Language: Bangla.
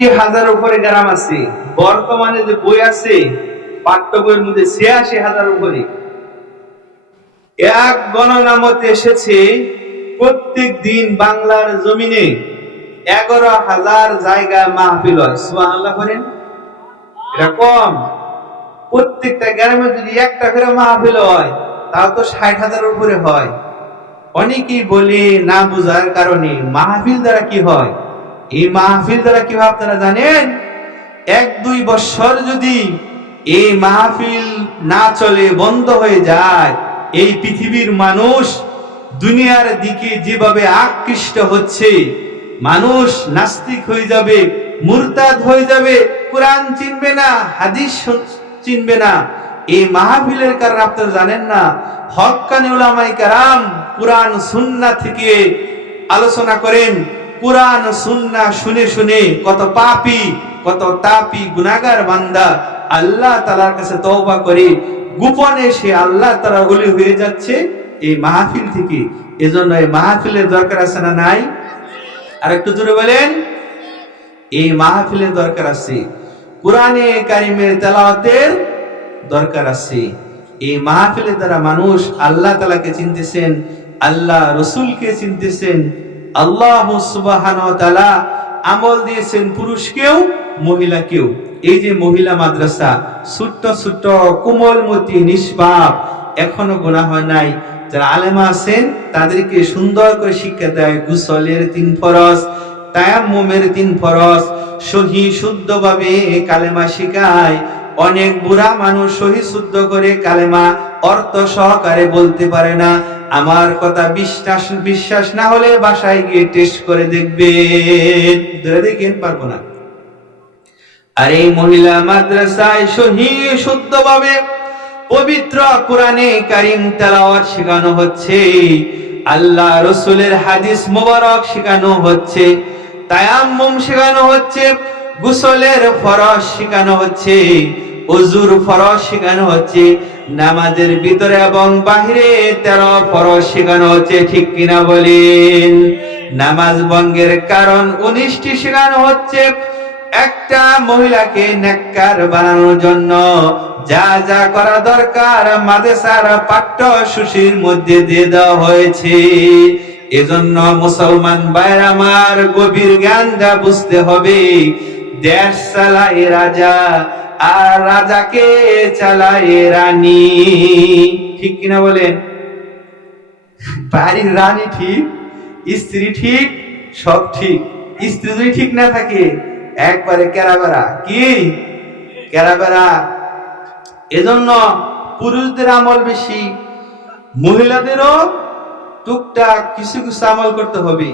হাজার উপরে গ্রাম আছে। বর্তমানে যে বই আছে পাঠ্য বইয়ের মধ্যে ৮৬,০০০ উপরে। এক গণনা মতে এসেছে প্রত্যেক দিন বাংলার জমিনে ১১,০০০ জায়গায় মাহফিল হয়। সুবহানাল্লাহ বলেন। এটা কম। প্রত্যেকটা গ্রামে যদি একটা করে মাহফিল হয় তাও তো ৬০,০০০ উপরে হয়। অনেকেই বলে না বুঝার কারণে মাহফিল দ্বারা কি হয়। এই মাহফিল দ্বারা কি হয় আপনারা জানেন? ১-২ বছর যদি এই মাহফিল না চলে, বন্ধ হয়ে যায়, এই পৃথিবীর মানুষ দুনিয়ার দিকে যেভাবে আকৃষ্ট হচ্ছে, মানুষ নাস্তিক হয়ে যাবে, মুরতাদ হয়ে যাবে, কোরআন চিনবে না, হাদিস চিনবে না। এই মাহফিলের কারণে আপনারা জানেন না, হক্কানি উলামায়ে কেরাম কোরআন সুন্নাহ থেকে আলোচনা করেন। কোরআন সুন্নাহ শুনে শুনে কত পাপী, কত তাপী গুনাহগার বান্দা আল্লাহ তাআলার কাছে তওবা করে গোপনে সে আল্লাহ তাআলার ওলি হয়ে যাচ্ছে এই মাহফিল থেকে। এজন্য এই মাহফিলের দরকার আছে না নাই? আর একটু জোরে বলেন। এই মাহফিলের দরকার আছে, কোরআনে কারিমের তেলাওয়াতের দরকার আছে। এই মাহফিলের দ্বারা মানুষ আল্লাহ তাআলাকে চিনতেছেন, আল্লাহ রাসূলকে চিনতেছেন। আল্লাহ সুবহানাহু ওয়া তাআলা আমল দিয়েছেন পুরুষকেও মহিলাকেও। এই যে মহিলা মাদ্রাসা, ছোট্ট ছোট্ট কোমলমতি নিষ্পাপ, এখনো গুনাহ হয় নাই, যারা আলেমা আছেন তাদেরকে সুন্দর করে শিক্ষা দেয়। গোসলের ৩ ফরজ, তায়াম্মুমের ৩ ফরজ, সহি শুদ্ধভাবে কালেমা শেখায়। অনেক বুড়া মানুষ সহি শুদ্ধ করে কালেমা অর্থ সহকারে বলতে পারে না। আমার কথা বিশ্বাস না হলে বাসায় গিয়ে টেস্ট করে দেখবেন, ধরে দেখেন, পারবো না। আর এই মহিলা মাদ্রাসায় সহি শুদ্ধভাবে পবিত্র কোরআনে কারীম তেলাওয়াত শেখানো হচ্ছে, আল্লাহ রাসূলের হাদিস মোবারক শেখানো হচ্ছে, তায়াম্মুম শেখানো হচ্ছে, গোসলের ফরজ শেখানো হচ্ছে, ওযুর ফরজ শেখানো হচ্ছে, নামাজের ভিতরে এবং বাহিরে 13 ফরজ শেখানো হচ্ছে। ঠিক কিনা বলেন? নামাজ ভঙ্গের কারণ 19টি শেখানো হচ্ছে। একটা মহিলাকে নেককার বানানোর জন্য যা যা করা দরকার মাদ্রাসার পাঠ্যসূচির মধ্যে দিয়ে দেওয়া হয়েছে। এজন্য মুসলমান ভাইরা আমার, গভীর জ্ঞানটা বুঝতে হবে। দেশ চালায় রাজা আর রাজাকে চালায় রানী। ঠিক কিনা বলেন? বাড়ির রানী ঠিক, স্ত্রী ঠিক, সব ঠিক। স্ত্রী যদি ঠিক না থাকে একবারে কেরাবেরা। কি কেরাবেরা? এজন্য পুরুষদের আমল বেশি, মহিলাদেরও টুকটাক কিছু কিছু আমল করতে হবে।